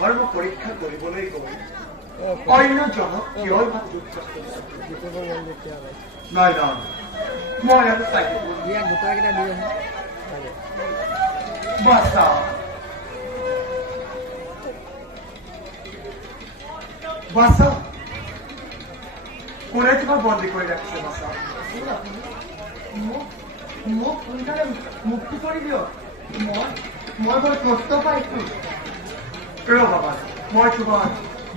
ধৰ্ম পৰীক্ষা কৰিবলৈ গৈ অন্যজনক কিয় নহয় নহয় মই আৰু বাছা বাছা কোনে তোমাক বন্দী কৰি ৰাখিছে বাছা মোক সোনকালে মুক্তি কৰি দিয়ক মই বৰ কষ্ট পাইছো বাবা মই তোমাৰ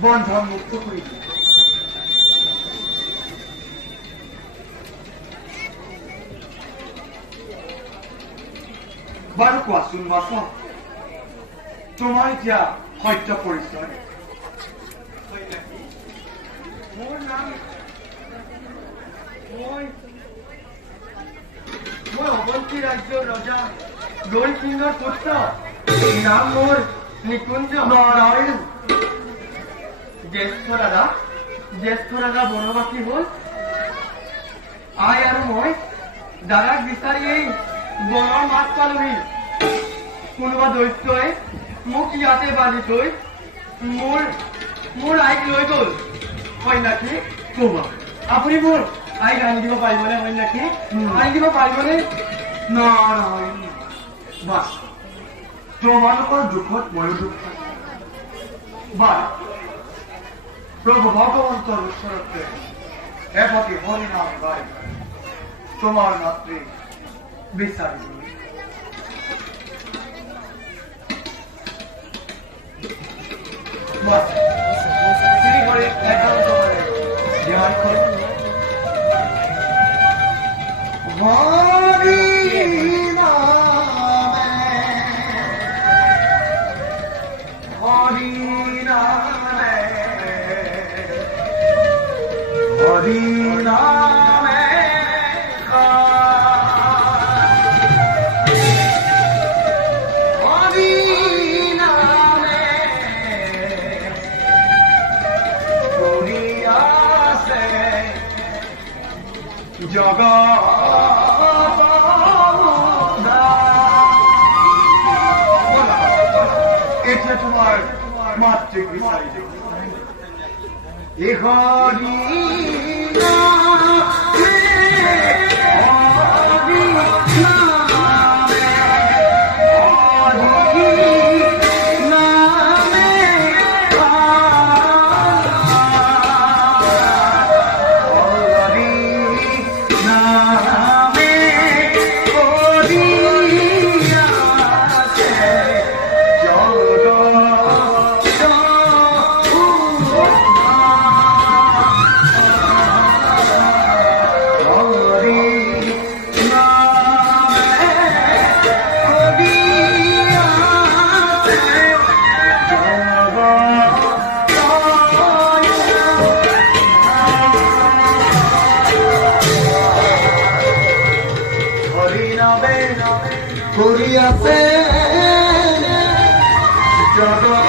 বন্ধন মুক্ত কৰে দিই বাৰু কোৱাচোন বাছা তোমাৰ এতিয়া সত্য পৰিচয় মোৰ নাম মই অৱন্তী ৰাজ্যৰ ৰজা দৈ সিংহৰ পুত্ৰ নাম মোৰ নিকুঞ্জ নাৰায়ণ জ্যেষ্ঠ দাদা বনবাসী হল আই আৰু মই দাদাক বিচাৰি এই বনৰ মাছ পালোহি কোনোবা দৈত্যই মোক ইয়াতে বান্ধি থৈ মোৰ আইক লৈ গল হয় নাকি কবা আপুনি মোৰ আইক আনি দিব পাৰিবনে হয় নাকি আনি দিব পাৰিবনে নাৰায়ণ বাছ তোমালোকৰ দুখত ময়ো দুখ বা প্ৰভু ভগৱন্তৰ ওচৰতে এভাতি হৰি নাম গাই তোমাৰ মাতৃ বিচাৰি শ্ৰী হৰি একান্তভাৱে ধ্যান কৰি হৰি এটা তোমাৰ মাতৃক বিচাৰি কৰিয়াছে জগৎ